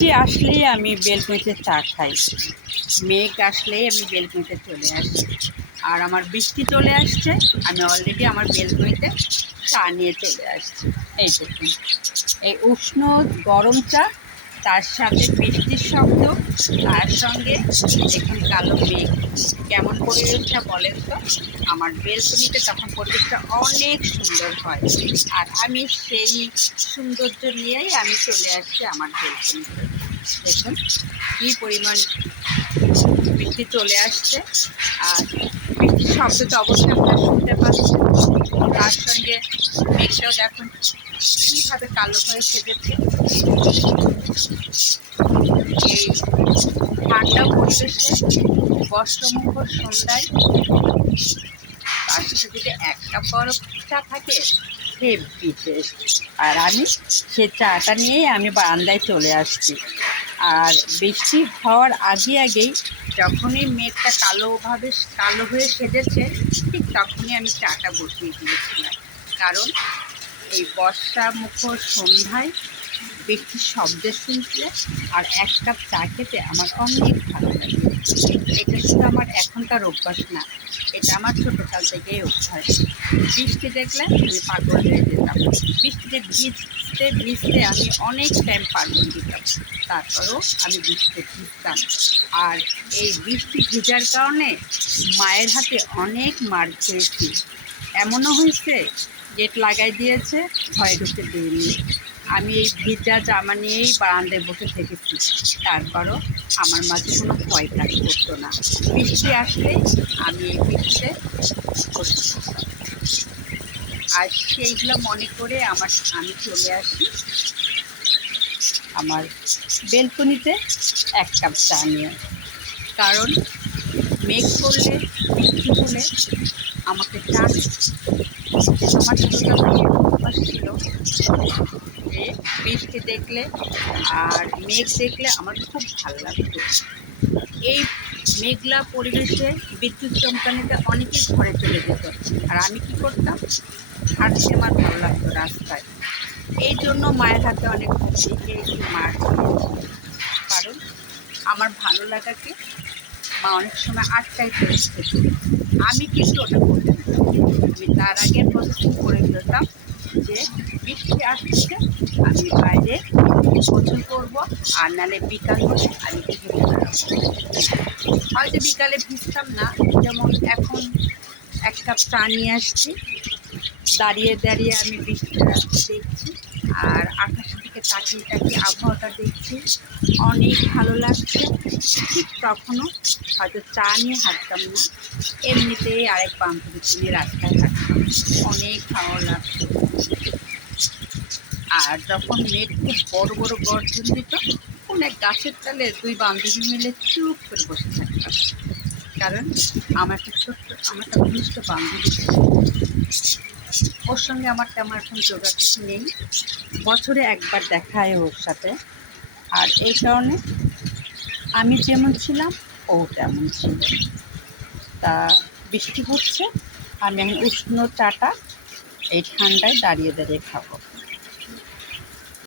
বৃষ্টি আসলেই আমি বেলকুনিতে চা খাই। মেঘ আসলেই আমি বেলকুনিতে চলে আসি। আর আমার বৃষ্টি চলে আসছে, আমি অলরেডি আমার বেলকুনিতে চা নিয়ে চলে আসছি। এই দেখুন, এই উষ্ণ গরম চা, তার সাথে বৃষ্টির শব্দ, তার সঙ্গে দেখুন কালো মেঘ। কেমন পরিবেশটা বলেন তো? আমার বেলকনিতে তখন পরিবেশটা অনেক সুন্দর হয়। আর আমি সেই সৌন্দর্য নিয়েই আমি চলে আসছি আমার বেলকনিতে। দেখুন কী পরিমাণ বৃষ্টি চলে আসছে। আর বৃষ্টির শব্দ তো অবশ্যই আপনারা শুনতে পাচ্ছেন। তার সঙ্গে মেঘটাও দেখুন কীভাবে কালো হয়ে সেজেছে। এই ঠান্ডা পরিবেশে বর্ষমুখর সন্ধ্যায় তার সাথে যদি এক কাপ বরফ চা থাকে, হেব্বি টেস্ট। আর আমি সে চাটা নিয়েই আমি বারান্দায় চলে আসছি। আর বৃষ্টি হওয়ার আগেই যখনই মেঘটা কালো হয়ে সেজেছে, ঠিক তখনই আমি চাটা বসিয়ে দিয়েছিলাম। কারণ এই বর্ষা মুখর সন্ধ্যায় বৃষ্টির শব্দ শুনতে আর এক কাপ চা খেতে আমার অনেক ভালো লাগে। এটা শুধু আমার এখনকার অভ্যাস না, এটা আমার ছোটোকাল থেকেই অভ্যাস। বৃষ্টি দেখলে আমি পাগল হয়ে যেতাম। বৃষ্টিতে ভিজতে আমি অনেক টাইম পাগল দিতাম। তারপরেও আমি বৃষ্টিতে ভিজতাম। আর এই বৃষ্টি ভিজার কারণে মায়ের হাতে অনেক মার খেয়েছি। এমনও হয়েছে গেট লাগাই দিয়েছে, ভয়ে ঢুকতে দিইনি। আমি এই ভিজা জামা নিয়েই বারান্দায় বসে থেকেছি। তারপরও আমার মাঝে কোনো ভয় কাজ করতো না। বৃষ্টি আসলেই আমি এই বৃষ্টিতে বসে থাকতাম। আর সেইগুলো মনে করে আমি চলে আসি আমার বেলকনিতে এক কাপ চা নিয়ে। কারণ মেঘ করলে, বৃষ্টি হলে আমাকে টানে। আমার ছোটোবেলা থেকে অভ্যাস ছিল যে বৃষ্টি দেখলে আর মেঘ দেখলে আমার খুব ভালো লাগতো। এই মেঘলা পরিবেশে বিদ্যুৎ চমকানিতে অনেকেই ঘরে চলে যেত। আর আমি কী করতাম? হাঁটতে আমার ভালো লাগতো রাস্তায়। এই জন্য মায়ের হাতে অনেক বকুনি খেয়েছি, মার খেয়েছি। কারণ আমার ভালো লাগাকে মা অনেক সময় আটকাইতে এসেছে। আমি কিন্তু ওটা করতে দিতাম। আমি তার আগের প্রসেসিং করে ফেলতাম যে বৃষ্টি আসছে, আমি বাইরে গোসল করবো, আর নাহলে বিকাল হলে আমি হেঁটে বেড়াবো। হয়তো বিকালে ভিজতাম না, যেমন এখন এক কাপ চা নিয়ে আসছি, দাঁড়িয়ে দাঁড়িয়ে আমি বৃষ্টিটা দেখছি আর আকাশের দিকে তাকিয়ে আবহাওয়াটা দেখছি, অনেক ভালো লাগছে। ঠিক তখনও হয়তো চা নিয়ে হাঁটতাম না, এমনিতেই আরেক বান্ধবীকে নিয়ে রাস্তায় হাঁটতাম, অনেক ভালো লাগতো। আর যখন মেঘ খুব বড় বড় গর্জন দিত, কোন এক গাছের তলে দুই বান্ধবী মিলে চুপ করে বসে থাকতাম। কারণ আমার একটা ঘনিষ্ঠ বান্ধবী ছিল, ওর সঙ্গে আমার তেমন এখন যোগাযোগ নেই। বছরে একবার দেখা হয় ওর সাথে। আর এই কারণে আমি যেমন ছিলাম ও তেমন ছিল। তা বৃষ্টি হচ্ছে, আমি এখন উষ্ণ চাটা এই ঠান্ডায় দাঁড়িয়ে দাঁড়িয়ে খাবো।